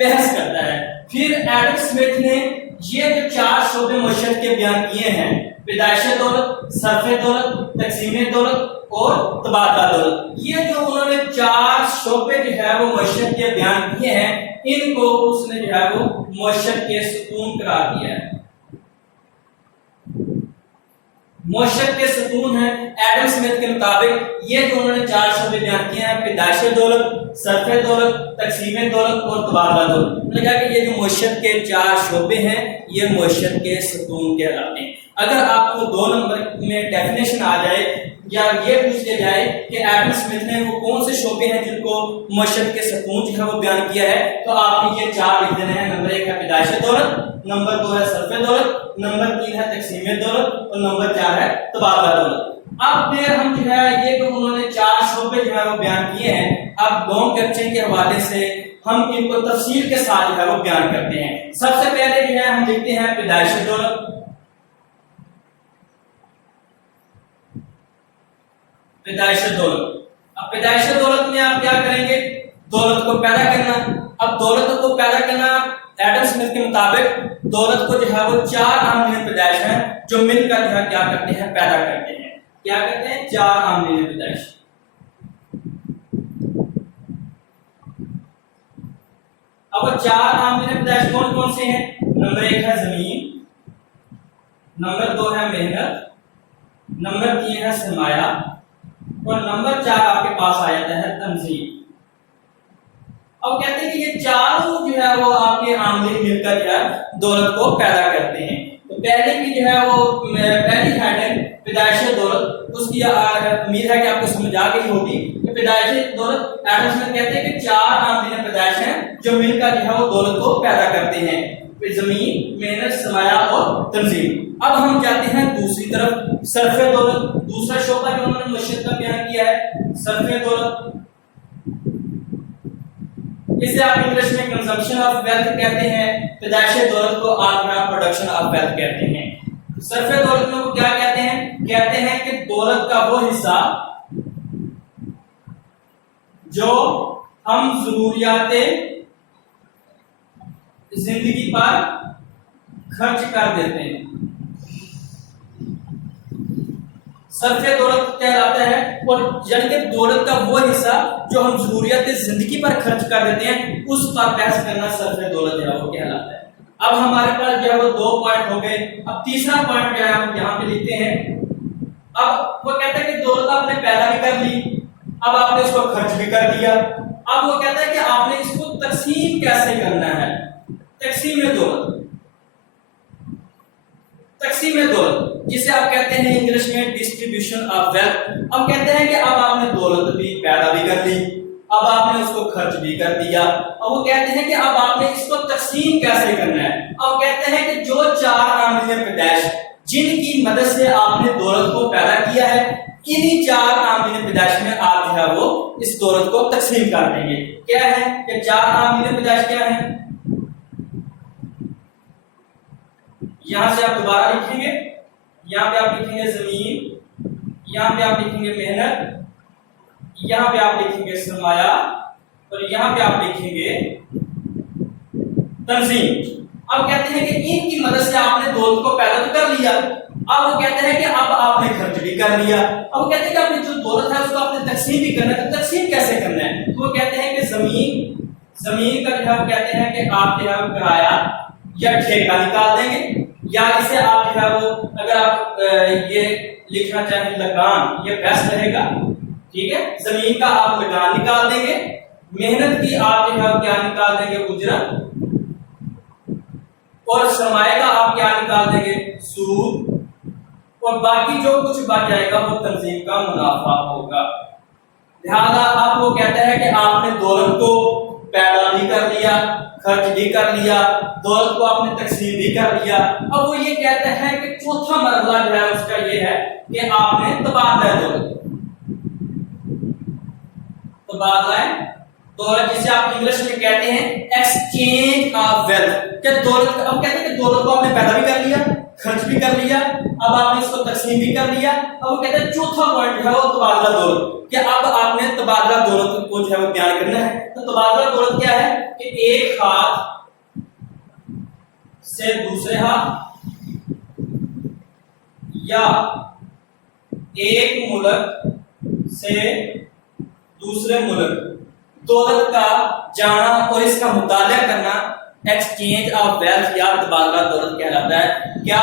بحث کرتا ہے۔ پھر ایڈم اسمتھ نے یہ جو 4 شعبے معیشت کے بیان کیے ہیں، پیدائش دولت، صرف دولت، تقسیم دولت اور تبادلہ دولت، یہ جو انہوں نے 4 شعبے جو ہے وہ معیشت کے بیان کیے ہیں، ان کو اس نے جو ہے وہ معیشت کے ستون قرار دیا ہے۔ معیشت کے ستون ہے ایڈم اسمتھ کے مطابق یہ جو انہوں نے 4 شعبے بیان کیے ہیں، پیدائش دولت، صرف دولت، تقسیم دولت اور تبادلہ دولت، انہوں نے کہا کہ یہ جو معیشت کے 4 شعبے ہیں یہ معیشت کے ستون کہلاتے ہیں۔ اگر آپ کو 2 نمبر میں ڈیفینیشن آ جائے یا یہ پوچھ لیا جائے کہ ایڈم اسمتھ نے وہ کون سے شعبے ہیں جن کو معیشت کے ستون جو ہے وہ بیان کیا ہے، تو آپ نے یہ 4 لکھ دینے ہیں۔ نمبر 1 ہے پیدائش دولت، نمبر 2 ہے صرف دولت، نمبر 3 ہے تقسیم دولت اور نمبر 4 ہے تبادلہ دولت۔ اب پھر ہم جو ہے یہ جو انہوں نے 4 شعبے جو ہے وہ بیان کیے ہیں، اب لونگ کیپچن کے حوالے سے ہم ان کو تفصیل کے ساتھ جو ہے وہ بیان کرتے ہیں۔ سب سے پہلے جو ہے ہم لکھتے ہیں پیدائش دولت۔ پیدائش دولت، اب پیدائش دولت میں آپ کیا کریں گے؟ دولت کو پیدا کرنا۔ اب دولت کو پیدا کرنا ایڈم اسمتھ کے مطابق دولت کو جو ہے وہ 4 عاملین پیدائش ہیں جو مل کر جو ہے کیا کرتے ہیں؟ پیدا کرتے ہیں۔ کیا کرتے ہیں؟ 4 عاملین پیدائش۔ اب وہ 4 عاملین پیدائش کون کون سے ہیں؟ نمبر 1 ہے زمین، نمبر 2 ہے محنت، نمبر 3 ہے سرمایہ اور نمبر 4 آپ کے پاس آ جاتا ہے تنظیم۔ اب کہتے ہیں کہ یہ چاروں جو ہے وہ آپ کے عاملین مل کر جو ہے دولت کو پیدا کرتے ہیں۔ تو پہلے کی جو ہے وہ پہلی ہیڈنگ پیدائش دولت، اس کی امید ہے کہ آپ کو سمجھ آ گئی ہوگی کہ پیدائش دولت ایڈم اسمتھ کہتے ہیں کہ 4 عاملین پیدائش ہیں جو مل کر جو ہے وہ دولت کو پیدا کرتے ہیں، زمین، محنت، سرمایہ اور تنظیم۔ اب ہم جاتے ہیں دوسری طرف، صرف دولت، دوسرا شعبہ جو انہوں نے معیشت کا بیان کیا ہے، صرف دولت۔ اسے آپ انگلش میں کنزمپشن آف ویلتھ کہتے ہیں، پیدائش دولت کو آپ پروڈکشن آف ویلتھ کہتے ہیں۔ صرف دولت میں وہ کیا کہتے ہیں؟ کہتے ہیں کہ دولت کا وہ حصہ جو ہم ضروریات زندگی پر خرچ کر دیتے ہیں، صرف دولت کہلاتا ہے، اور یعنی کہ دولت کا وہ حصہ جو ہم ضروریات زندگی پر خرچ کر دیتے ہیں اس پر بحث کرنا صرف دولت ہے وہ کہلاتا ہے۔ اب ہمارے پاس جو ہے وہ 2 پوائنٹ ہو گئے۔ اب تیسرا پوائنٹ جو ہے ہم یہاں پہ لکھتے ہیں، اب وہ کہتا ہے کہ دولت آپ نے پیدا بھی کر لی، اب آپ نے اس کو خرچ بھی کر دیا، اب وہ کہتا ہے کہ آپ نے اس کو تقسیم کیسے کرنا ہے؟ تقسیم دولت، تقسیم دولت جسے آپ کہتے ہیں انگلش میں ڈسٹریبیوشن آف ویلتھ۔ اب کہتے ہیں کہ اب آپ نے دولت بھی پیدا بھی کر لی، اب آپ نے اس کو خرچ بھی کر دیا، اب وہ کہتے ہیں کہ اب آپ نے اس کو تقسیم کیسے کرنا ہے؟ اب کہتے ہیں کہ جو 4 عاملین پیدائش جن کی مدد سے آپ نے دولت کو پیدا کیا ہے، انہی 4 عاملین پیدائش میں آپ جو ہے وہ اس دولت کو تقسیم کر دیں گے۔ کیا ہے کہ 4 عاملین پیدائش کیا ہیں؟ یہاں سے آپ دوبارہ لکھیں گے، یہاں پہ آپ لکھیں گے زمین، یہاں پہ آپ لکھیں گے محنت، یہاں پہ آپ لکھیں گے سرمایہ اور یہاں پہ آپ لکھیں گے تنظیم۔ اب کہتے ہیں کہ ان کی مدد سے آپ نے دولت کو پیدا تو کر لیا، اب وہ کہتے ہیں کہ اب آپ نے خرچ بھی کر لیا، اب وہ کہتے ہیں کہ آپ نے جو دولت ہے اس کو آپ نے تقسیم بھی کرنا ہے، تو تقسیم کیسے کرنا ہے؟ تو وہ کہتے ہیں کہ زمین کا جو ہے کہتے ہیں کہ آپ جو ہے کرایہ یا ٹھیکہ نکال دیں گے، یا اسے آپ جو ہے وہ اگر آپ یہ لکھنا چاہیں لگان، یہ بیسٹ رہے گا، ٹھیک ہے۔ زمین کا آپ لگان نکال دیں گے، محنت کی آپ جو ہے کیا نکال دیں گے؟ اجرت، اور سرمایہ کا آپ کیا نکال دیں گے؟ سود، اور باقی جو کچھ بچ جائے گا وہ تنظیم کا منافع ہوگا۔ لہذا آپ کو کہتا ہے کہ آپ نے دولت کو پیدا بھی کر لیا، خرچ بھی کر لیا، دولت کو آپ نے تقسیم بھی کر لیا، اب وہ یہ کہتا ہے کہ چوتھا مرحلہ جو ہے اس کا یہ ہے کہ آپ نے تبادلہ دولت، تبادلہ دولت جسے آپ انگلش میں کہتے ہیں ایکسچینج آف ویلتھ، کہ دولت اب کہتے ہیں کہ دولت کو آپ نے پیدا بھی کر لیا، خرچ بھی کر لیا، اب آپ نے اس کو تقسیم بھی کر لیا، اب وہ کہتے ہیں چوتھا پوائنٹ جو ہے وہ تبادلہ دولت، کہ اب آپ نے تبادلہ دولت کو جو ہے وہ بیان کرنا ہے. تو تبادلہ دولت کیا ہے کہ ایک ہاتھ سے دوسرے ہاتھ یا ایک ملک سے دوسرے ملک دولت کا جانا اور اس کا مطالعہ کرنا ایکسچینج آف ویلتھ یا تبادلہ دولت کہلاتا ہے. کیا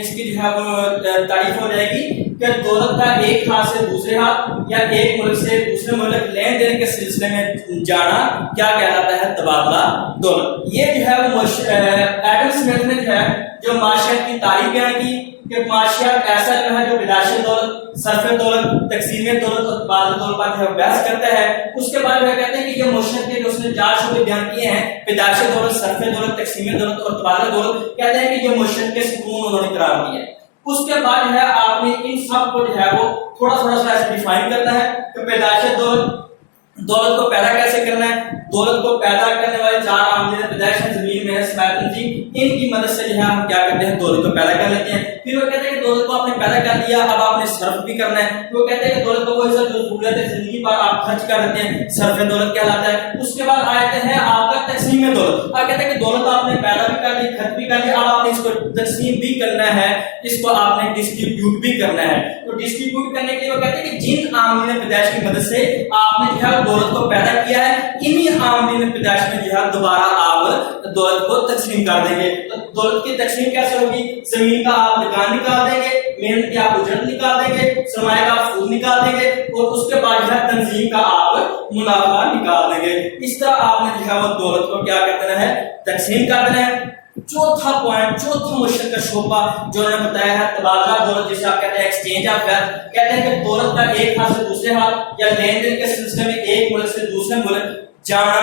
اس کی جو ہے وہ تعریف ہو جائے گی کہ دولت کا ایک ہاتھ سے دوسرے ہاتھ یا ایک ملک سے دوسرے ملک لین دین کے سلسلے میں جانا کیا کہلاتا ہے؟ تبادلہ دولت. یہ جو ہے وہ ایڈم اسمتھ نے جو ہے جو معاشیات کی تعریف بیان کی کہ معاشیات ایسا جو ہے جو بداشت دولت، صرف دولت، تقسیم دولت اور تبادلہ دولت پر جو ہے بحث کرتا ہے. اس کے بعد وہ کہتے ہیں کہ یہ معاشیات کے جو اس نے 4 شعبے بیان کیے ہیں، بداشت دولت، صرف دولت، تقسیم دولت اور تبادلہ دولت، کہتے ہیں کہ یہ معاشیات کے ستون انہوں نے قرار دیا ہے. اس کے بعد جو ہے آپ نے ان سب کو جو ہے وہ تھوڑا سا ایسے ڈیفائن کرنا ہے کہ پیدائش دولت کو پیدا کیسے کرنا ہے. دولت کو پیدا کرنے والے 4 عامل پیدائش زمین میں ہے، سماعت جی، ان کی مدد سے جو ہے ہم کیا کرتے ہیں؟ دولت کو پیدا کر لیتے ہیں. پھر وہ کہتے ہیں کہ دولت کو آپ نے پیدا کر لیا، اب آپ نے صرف بھی کرنا ہے. وہ کہتے ہیں کہ دولت کو کوئی سا جو ضرورت زندگی پر آپ خرچ کر دیتے ہیں، صرف دولت کہلاتا ہے. اس کے بعد آتے ہیں آپ کا تقسیم دولت. اب کہتے ہیں کہ دولت آپ نے پیدا بھی کر لی، خرچ بھی کر لی، اب آپ نے اس کو تقسیم بھی کرنا ہے، اس کو آپ نے ڈسٹریبیوٹ بھی کرنا ہے. تو ڈسٹریبیوٹ کرنے کے لیے وہ کہتے ہیں کہ جن عاملین پیدائش کی مدد سے آپ نے جو ہے دولت کو پیدا کیا ہے، انہی عاملین پیدائش میں جو ہے دوبارہ آپ دولت کو تقسیم کر دیں گے. تو دولت کی تقسیم کیسے ہوگی؟ زمین کا آپ دکان نکال دیں گے، محنت کی آپ اجرت نکال دیں گے، سرمایہ کا آپ سود نکال دیں گے، اور اس کے بعد جو ہے تنظیم کا آپ منافع نکال دیں گے. اس طرح آپ نے جو ہے وہ دولت کو کیا کرنا ہے؟ تقسیم کر دینا ہے. چوتھا پوائنٹ، چوتھا مشکل کا شعبہ جو انہوں نے بتایا ہے تبادلہ دولت، جسے آپ کہتے ہیں ایکسچینج آف ویلتھ. کہتے ہیں کہ دولت کا ایک ہاتھ سے دوسرے ہاتھ یا لین دین کے سلسلے میں ایک ملک سے دوسرے ملک جانا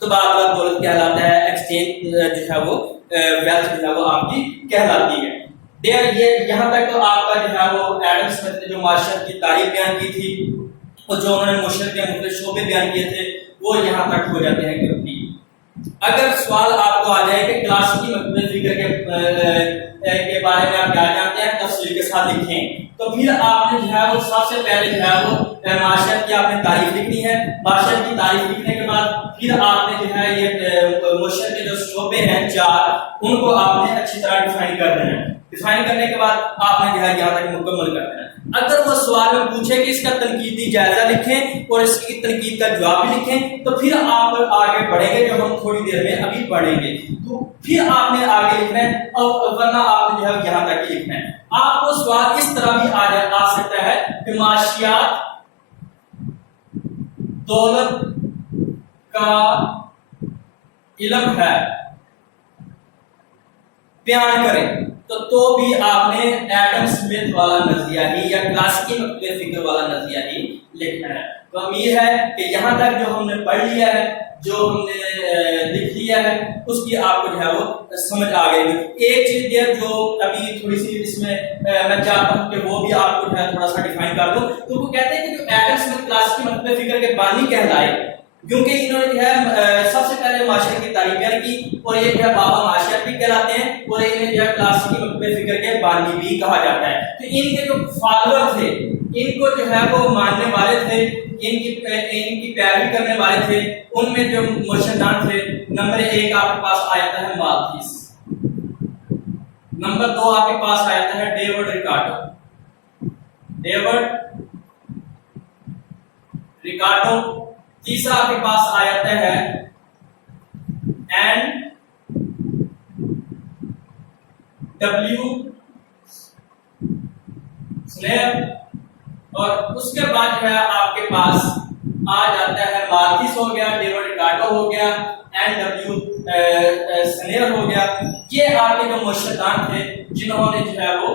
تبادلہ دولت کہلاتا ہے. ایکسچینج جو ہے وہ ویلتھ جو ہے وہ آپ کی کہلاتی ہے. یہ یہاں تک تو آپ کا جو ہے وہ ایڈم اسمتھ نے جو معاشرت کی تعریف بیان کی تھی اور جو انہوں نے معاشرت کے مختلف شعبے بیان کیے تھے وہ یہاں تک ہو جاتے ہیں. اگر سوال آپ کو آ جائے کہ کلاسیکی مقبول فکر کے بارے میں آپ کیا جانتے ہیں، تفصیل کے ساتھ لکھیں، تو پھر آپ نے جو ہے وہ سب سے پہلے جو ہے وہ معاشرت کی آپ نے تعریف لکھنی ہے. معاشرت کی تعریف لکھنے کے بعد پھر آپ نے جو ہے یہ معاشرت کے جو شعبے ہیں 4 ان کو آپ نے اچھی طرح ڈیفائن کر دینا ہے. ڈیفائن کرنے کے بعد آپ نے جو ہے یہاں تک مکمل کر دینا ہے. اگر وہ سوال میں پوچھے کہ اس کا تنقیدی جائزہ لکھیں اور اس کی تنقید کا جواب بھی لکھیں، تو پھر آپ آگے بڑھیں گے، جو ہم تھوڑی دیر میں ابھی پڑھیں گے. تو پھر آپ نے آگے لکھنا ہے اور ورنہ آپ نے جو ہے یہاں تک ہی لکھنا ہے. آپ کو سوال اس طرح بھی آ سکتا ہے کہ معاشیات دولت کا علم ہے، بیان کریں. تو بھی آپ نے ایڈم اسمتھ والا نظریہ ہی یا کلاسیکی مقبول فکر والا نظریہ ہی لکھنا ہے. تو امید ہے کہ یہاں تک جو ہم نے پڑھ لیا ہے، جو ہم نے لکھ لیا ہے، اس کی آپ کو جو ہے وہ سمجھ آ گئی. ایک چیز یہ جو ابھی تھوڑی سی اس میں میں چاہتا ہوں کہ وہ بھی آپ کو جو ہے تھوڑا سا ڈیفائن کر دوں. تو وہ کہتے ہیں کہ جو ایڈم اسمتھ کلاسیکی مقبول فکر کے بانی کہلائے، کیونکہ انہوں نے جو ہے سب سے پہلے معاشرت کی تعریف بیان کی اور یہ جو ہے بابا معاشرت بھی کہلاتے ہیں اور انہیں جو ہے کلاسیکی مقبول فکر کے بانی بھی کہا جاتا ہے. تو ان کے جو فالوور تھے، ان کو جو ہے وہ ماننے والے تھے، ان کی پیروی کرنے والے تھے، ان میں جو مرشدان تھے، نمبر 1 آپ کے پاس آتا ہے مالتھیس، نمبر 2 آپ کے پاس آتا ہے ڈیوڈ ریکارڈو، تیسرا آپ کے پاس آتا ہے این ڈبلیو سنیل، اور اس کے بعد جو ہے آپ کے پاس آ جاتا ہے مالتھیس ہو گیا، ڈیوڈ ریکارڈو ہو گیا، این ڈبلیو سنیل ہو گیا. یہ آپ کے جو مرشدان تھے جنہوں نے جو ہے وہ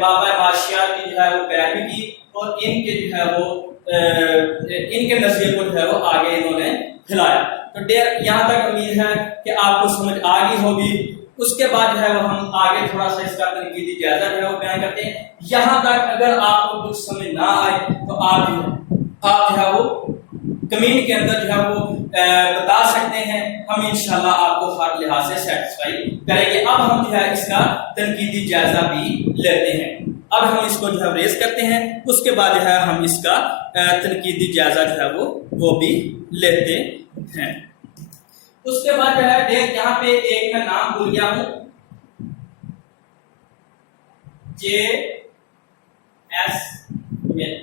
بابا معاشیات کی جو ہے وہ پیروی کی اور ان کے جو ہے وہ ان کے نظریے کو جو ہے وہ آگے انہوں نے پھیلایا. تو یہاں تک امید ہے کہ آپ کو سمجھ آ گئی ہوگی. اس کے بعد جو ہے وہ ہم آگے تھوڑا سا اس کا تنقیدی جائزہ جو ہے وہ بیان کرتے ہیں. یہاں تک اگر آپ کو کچھ سمجھ نہ آئے تو آپ جو ہے وہ کمنٹ کے اندر جو ہے وہ بتا سکتے ہیں، ہم انشاءاللہ آپ کو ہر لحاظ سے سیٹسفائی کریں گے. اب ہم جو ہے اس کا تنقیدی جائزہ بھی لیتے ہیں. اب ہم اس کو جو ہے ریز کرتے ہیں، اس کے بعد جو ہے ہم اس کا تنقیدی جائزہ جو ہے وہ بھی لیتے ہیں۔ اس کے بعد جو ہے دیکھ یہاں پہ ایک میں نام بھول گیا ہوں، جے ایس مل،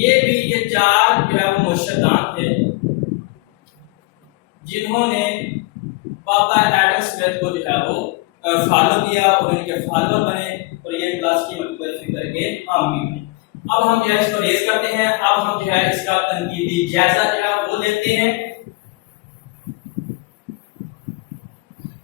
یہ بھی یہ چار جو ہے وہ مرشدان تھے جنہوں نے پاپا ایڈم اسمتھ کو جو ہے وہ فالو کیا اور ان کے فالوور بنے اور یہ کلاس کی مکتوب فکر کے حامی بنے۔ اب ہم جو ہے اس کو ریز کرتے ہیں، اب ہم جو ہے اس کا تنقیدی جائزہ جو ہے وہ لیتے ہیں۔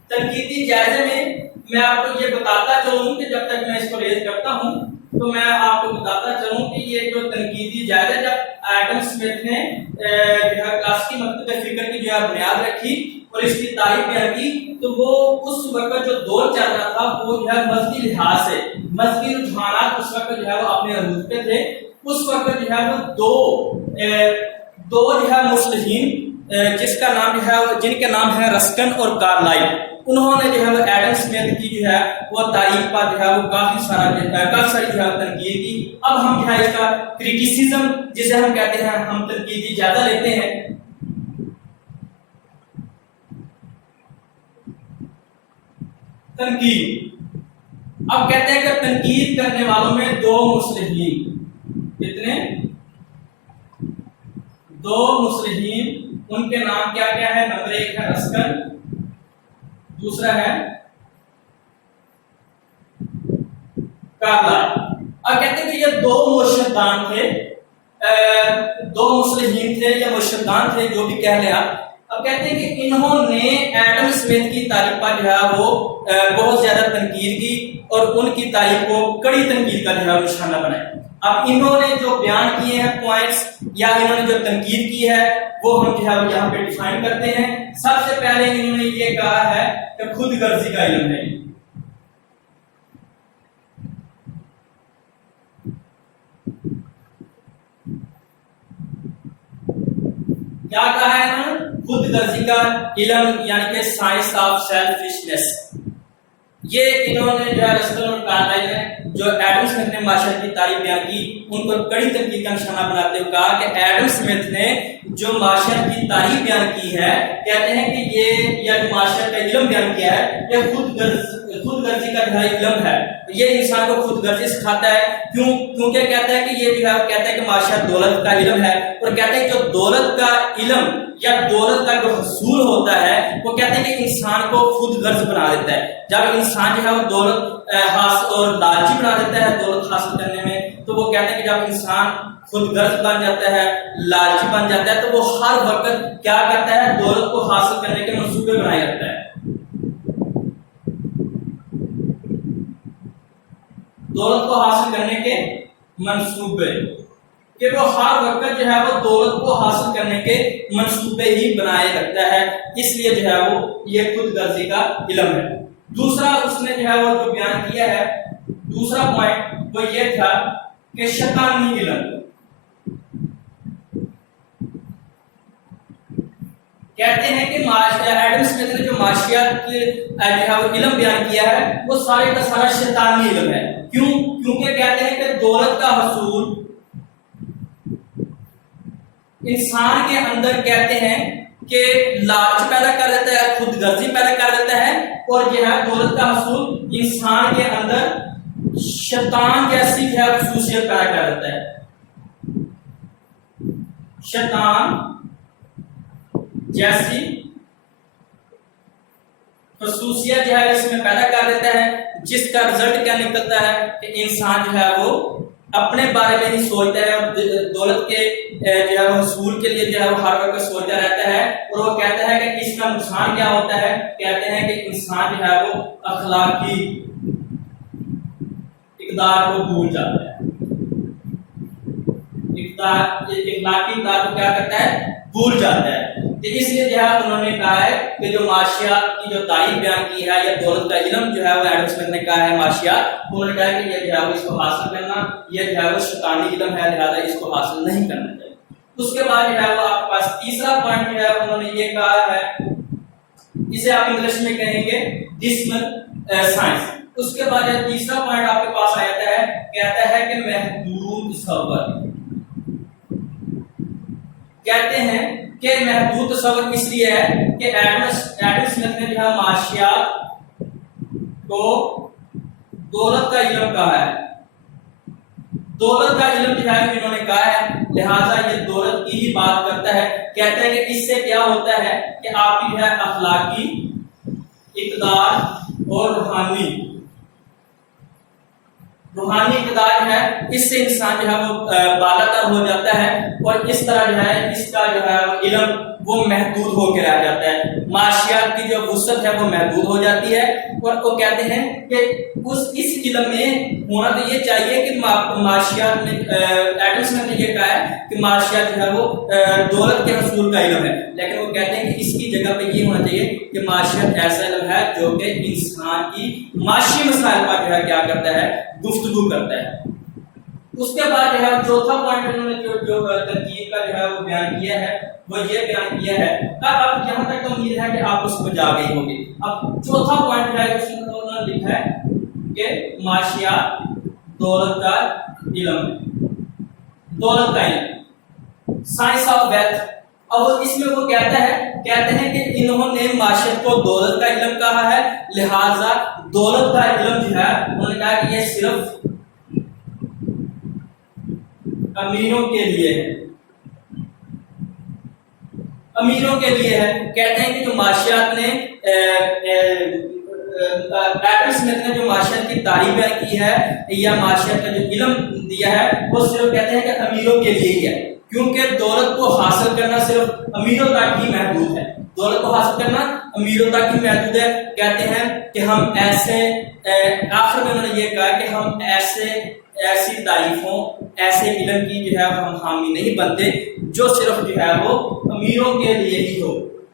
تنقیدی جائزے میں آپ کو یہ بتاتا چلوں کہ جب تک میں اس کو ریز کرتا ہوں تو میں آپ کو بتاتا چلوں کہ یہ جو تنقیدی جائزہ جب ایڈم اسمتھ نے جو ہے کلاسیکی مکتوب فکر کی جو ہے بنیاد رکھی اور اس کی تعریف بیان کی، تو وہ اس وقت جو دور چل رہا تھا وہ جو ہے مذہبی لحاظ سے مذہبی رجحانات اس وقت جو ہے وہ اپنے عروج پہ تھے۔ اس وقت جو ہے وہ دو جو ہے مصلحین جس کا نام جو ہے جن کے نام ہے رسکن اور کارلائل، انہوں نے جو ہے وہ ایڈم اسمتھ کی جو ہے وہ تعریف پر جو ہے وہ کافی ساری جو ہے تنقید کی۔ اب ہم جو ہے اس کا کریٹیسزم جسے ہم کہتے ہیں ہم تنقیدی جائزہ لیتے ہیں۔ تنقید، اب کہتے ہیں کہ تنقید کرنے والوں میں دو مصلحین، کتنے؟ دو مصلحین، ان کے نام کیا کیا ہے؟ نمبر ایک ہے رسکن، دوسرا ہے کارلائل۔ اب کہتے ہیں کہ یہ دو مرشدان تھے، دو مصلحین تھے یا مرشدان تھے جو بھی کہہ لیا۔ اب کہتے ہیں کہ انہوں نے ایڈم اسمتھ کی تعریف پر جو ہے وہ بہت زیادہ تنقید کی اور ان کی تعریف کو کڑی تنقید کا جو ہے نشانہ بنایا۔ اب انہوں نے جو بیان کیے ہیں پوائنٹس یا انہوں نے جو تنقید کی ہے وہ ہم جو ہے یہاں پہ ڈیفائن کرتے ہیں۔ سب سے پہلے انہوں نے یہ کہا ہے کہ خود غرضی کا علم ہے۔ کیا کہا ہے انہوں نے؟ خود غرضی کا علم، یعنی کہ سائنس آف سیلفشنس۔ یہ انہوں نے جو ہے رسکن اور کارلائل نے جو ایڈم اسمتھ نے معاشرت کی تعریف بیان کی ان کو کڑی تنقید کا نشانہ بناتے ہوئے کہا کہ ایڈم اسمتھ نے جو معاشرت کی تعریف بیان کی ہے، کہتے ہیں کہ یہ یا جو معاشرت کا علم بیان کیا ہے یہ خود غرضی کا جو ہے علم ہے۔ یہ انسان کو خود غرضی سکھاتا ہے، کیونکہ کہتا ہے کہ یہ جو ہے کہتا ہے کہ معاشرت دولت کا علم ہے، اور کہتے ہیں جو دولت کا علم یا دولت کا جو حصول ہوتا ہے وہ کہتے ہیں کہ انسان کو خود غرض بنا دیتا ہے۔ جب انسان جو ہے وہ دولت حاصل اور لالچی بنا دیتا ہے دولت حاصل کرنے میں، تو وہ کہتے ہیں کہ جب انسان خود غرض بن جاتا ہے، لالچی بن جاتا ہے، تو وہ ہر وقت کیا کرتا ہے؟ دولت کو حاصل کرنے کے منصوبے بنائے رکھتا ہے۔ دولت کو حاصل کرنے کے منصوبے، کہ وہ ہر وقت جو ہے وہ دولت کو حاصل کرنے کے منصوبے ہی بنائے رکھتا ہے، اس لیے جو ہے وہ یہ خود غرضی کا علم ہے۔ دوسرا اس نے جو ہے وہ جو بیان کیا ہے، دوسرا پوائنٹ وہ یہ تھا کہ شیطانی علم۔ کہتے ہیں کہ ایڈم اسمتھ نے جو معاشیات کے جو ہے وہ علم بیان کیا ہے وہ سارے کا سارا شیطانی علم ہے۔ کیونکہ کہتے ہیں کہ دولت کا حصول انسان کے اندر کہتے ہیں کہ لالچ پیدا کر دیتا ہے، خود غرضی پیدا کر دیتا ہے، اور جو ہے دولت کا حصول انسان کے اندر شیطان جیسی جو ہے خصوصیت پیدا کر دیتا ہے۔ شیطان جیسی خصوصیت جو ہے اس میں پیدا کر دیتا ہے، جس کا رزلٹ کیا نکلتا ہے کہ انسان جو ہے وہ اپنے بارے میں ہی سوچتا ہے اور دولت کے جو ہے وہ حصول کے لیے جو ہے وہ ہر وقت سوچتا رہتا ہے، اور وہ کہتا ہے کہ اس کا نقصان کیا ہوتا ہے؟ کہتے ہیں کہ انسان جو ہے وہ اخلاقی اقدار کو بھول جاتا ہے۔ اخلاقی اقدار کو کیا کرتا ہے؟ بھول جاتا ہے۔ تو اس لیے جو ہے انہوں نے کہا ہے کہ جو معاشیات کی جو تعریف بیان کی ہے یا دولت کا علم جو ہے وہ ایڈم اسمتھ نے کہا ہے معاشیات، انہوں نے کہا کہ یہ جو ہے وہ اس کو حاصل کرنا یہ جو ہے وہ شیطانی علم ہے، لہذا اس کو حاصل نہیں کرنا چاہیے۔ اس کے بعد جو ہے وہ آپ کے پاس تیسرا پوائنٹ جو ہے انہوں نے یہ کہا ہے، اسے آپ انگلش میں کہیں گے ڈسمل سائنس۔ اس کے بعد تیسرا پوائنٹ آپ کے پاس آ جاتا ہے، کہتا ہے کہ محدود تصور، کہتے ہیں کہ محدود تصور اس لیے ہے کہ ایڈم اسمتھ نے جو ہے معاشیات کو دولت کا علم کہا ہے، دولت کا علم جو ہے انہوں نے کہا ہے، لہذا یہ دولت کی ہی بات کرتا ہے۔ کہتے ہیں کہ اس سے کیا ہوتا ہے کہ آپ کی جو ہے اخلاقی اقدار اور روحانی اقدار جو ہے اس سے انسان جو ہے وہ بالا تر ہو جاتا ہے، اور اس طرح جو ہے اس کا جو ہے علم وہ محدود ہو کے رہ جاتا ہے، معاشیات کی جو وسعت ہے وہ محدود ہو جاتی ہے۔ اور وہ کہتے ہیں کہ اس علم میں ہونا تو یہ چاہیے کہ معاشیات میں ایڈم اسمتھ نے یہ کہا ہے کہ معاشیات جو ہے وہ دولت کے حصول کا علم ہے، لیکن وہ کہتے ہیں کہ اس کی جگہ پہ یہ ہونا چاہیے کہ معاشیات ایسا علم ہے جو کہ انسان کی معاشی مسائل پر جو ہے کیا کرتا ہے، گفتگو کرتا ہے۔ اس کے بعد جو ہے چوتھا پوائنٹ انہوں نے جو تنقید کا جو ہے وہ بیان کیا ہے، وہ یہ بیان کیا ہے، اب یہاں تک تو امید ہے کہ آپ اس کو جا گئی ہوگی۔ اب چوتھا پوائنٹ جو ہے اس میں انہوں نے لکھا ہے کہ معاشیات دولت کا علم ہے، دولت کا علم، سائنس آف ویلتھ۔ اور اس میں وہ کہتے ہیں کہ انہوں نے معاشیت کو دولت کا علم کہا ہے، لہذا دولت کا علم جو ہے انہوں نے کہا کہ یہ صرف امیروں کے لیے ہے، امیروں کے لیے ہے۔ کہتے ہیں کہ جو معاشیات نے ایڈم اسمتھ نے جو معاشیات کی تعریف کی ہے یا معاشیات کا جو علم دیا ہے وہ صرف کہتے ہیں کہ امیروں کے لیے ہی ہے، کیونکہ دولت کو حاصل کرنا صرف امیروں تک ہی محدود ہے، دولت کو حاصل کرنا امیروں تک ہی محدود ہے۔ کہتے ہیں کہ ہم ایسے آخر میں انہوں نے یہ کہا کہ ہم ایسی تعریفوں، ایسے علم کی جو ہے ہم حامی نہیں بنتے جو صرف جو ہے وہ امیروں کے لیے ہی ہو۔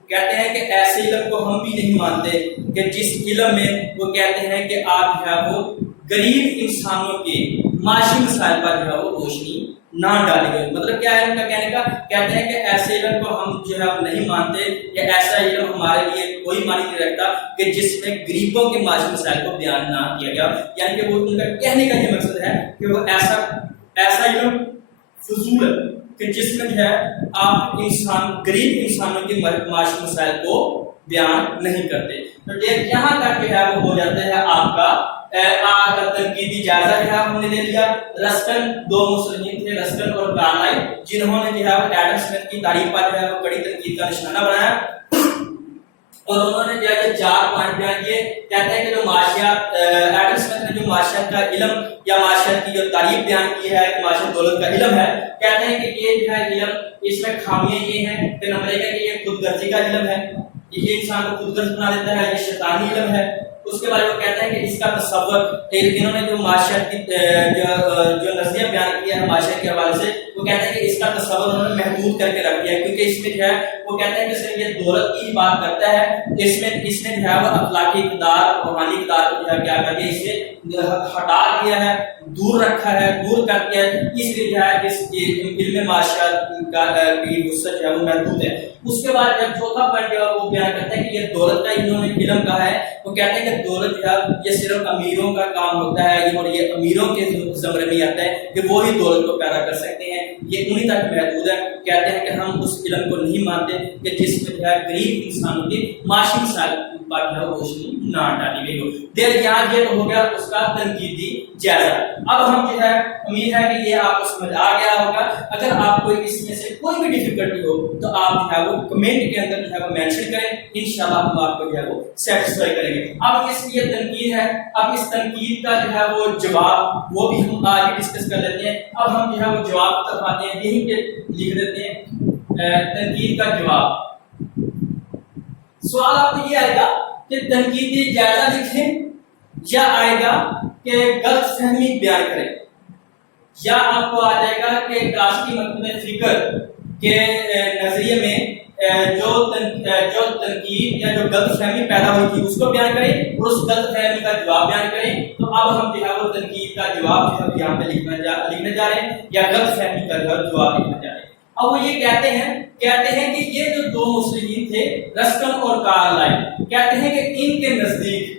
کہتے ہیں کہ ایسے علم کو ہم بھی نہیں مانتے کہ جس علم میں وہ کہتے ہیں کہ آپ جو ہے وہ غریب انسانوں کے معاشی مسائل پر جو ہے وہ روشنی نہ ڈالی گئی۔ مطلب کیا ہے ان کا کہنے کا، کہتے ہیں کہ ایسے علم کو ہم جو ہے نہیں مانتے کہ ایسا علم ہمارے لیے کوئی معنی نہیں رکھتا کہ جس میں غریبوں کے معاشی مسائل کو بیان نہ کیا گیا، یعنی کہ وہ ان کا کہنے کا یہ مقصد ہے کہ وہ ایسا علم فضول ہے کہ جس میں جو ہے آپ غریب انسانوں کے معاشی مسائل کو بیان نہیں کرتے۔ تو یہاں تک جو ہے وہ ہو جاتا ہے آپ کا تنقیدی جائزہ جو ہے ہم نے لے لیا۔ رسکن دو مسلمین تھے، رسکن اور کارلائل، جنہوں نے جو ہے ایڈم اسمتھ کی تعریف پر جو ہے بڑی تنقید کا نشانہ بنایا، اور انہوں نے جو ہے یہ 4 پوائنٹ بیان کیے۔ کہتے ہیں کہ جو معاشیات ایڈم اسمتھ نے جو معاشیات کا علم یا معاشیات کی جو تعریف بیان کی ہے کہ معاشیات دولت کا علم ہے، کہتے ہیں کہ یہ جو ہے علم اس میں خامیاں یہ ہیں کہ نمبر 1 ہے کہ یہ خود غرضی کا علم ہے، یہ انسان کو خود غرض بنا دیتا ہے، یہ شیطانی علم ہے۔ اس کے بعد وہ کہتے ہیں کہ اس کا تصور، انہوں نے جو معاشیات کی جو نظریہ بیان کیا ہے معاشیات کے حوالے سے، وہ کہتے ہیں کہ اس کا تصور انہوں نے محدود کر کے رکھ دیا ہے، کیونکہ اس میں جو ہے وہ کہتے ہیں کہ صرف یہ دولت کی بات کرتا ہے، اس نے جو ہے وہ اخلاقی اقدار، روحانی اقدار کو جو ہے کیا کر دیا، اس نے ہٹا دیا ہے، دور رکھا ہے، دور کر دیا ہے، اس لیے جو ہے اس علم معاشیات کی وسعت جو ہے وہ محدود ہے۔ اس کے بعد جب چوتھا پوائنٹ جو ہے وہ بیان کرتے ہیں کہ یہ دولت کا انہوں نے علم کہا ہے، وہ کہتے ہیں کہ دولت جو ہے یہ صرف امیروں کا کام ہوتا ہے، اور یہ امیروں کے زمرے میں آتا ہے کہ وہ ہی دولت کو پیدا کر سکتے ہیں، یہ انہی تک محدود ہے۔ کہتے ہیں کہ ہم اس علم کو نہیں مانتے کہ جس میں جو ہے غریب انسانوں کی معاشی مسائل پر جو ہے روشنی نہ ڈالی گئی ہو۔ یہاں یہ تو ہو گیا اس کا تنقیدی جائزہ۔ اب ہم جو ہے امید ہے کہ یہ آپ کو سمجھ آ گیا ہوگا۔ اگر آپ کو اس میں سے کوئی بھی ڈیفیکلٹی ہو تو آپ جو ہے وہ کمنٹ کے اندر جو ہے وہ مینشن کریں، انشاءاللہ ہم آپ کو جو ہے وہ سیٹسفائی کریں گے۔ اب اس کی یہ تنقید ہے، اب اس تنقید کا جو ہے وہ جواب وہ بھی ہم آگے ڈسکس کر لیتے ہیں۔ اب ہم جو ہے وہ جواب تک آتے ہیں، یہیں پہ لکھ دیتے ہیں تنقید کا جواب۔ سوال آپ کو یہ آئے گا کہ تنقیدی جائزہ لکھیں، یا آئے گا کہ غلط فہمی بیان کریں، یا آپ کو آ جائے گا کہ کاشتی مکتوب فکر کے نظریے میں جو تنقید یا جو غلط فہمی پیدا ہوئی تھی اس کو بیان کریں اور اس غلط فہمی کا جواب بیان کریں۔ تو اب ہم جو ہے وہ تنقید کا جواب جو ہے یہاں پہ لکھنے جا رہے ہیں، یا غلط فہمی کا جواب لکھنے جا رہے ہیں۔ اب وہ یہ کہتے ہیں کہ یہ جو 2 مسلمین تھے، رسکن اور کارلائل، کہتے ہیں کہ ان کے نزدیک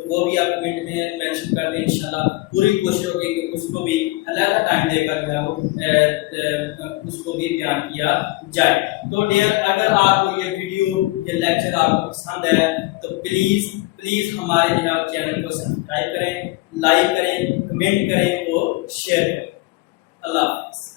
تو وہ بھی آپ کمنٹ میں مینشن کر دیں. انشاءاللہ پوری کوشش ہوگی کہ اس کو بھی علیحدہ ٹائم دے کر جو ہے وہ اس کو بھی بیان کیا جائے. تو ڈیئر اگر آپ کو یہ ویڈیو یہ لیکچر آپ کو پسند ہے تو پلیز ہمارے جناب چینل کو سبسکرائب کریں, لائک کریں, کمنٹ کریں اور شیئر کریں. اللہ حافظ.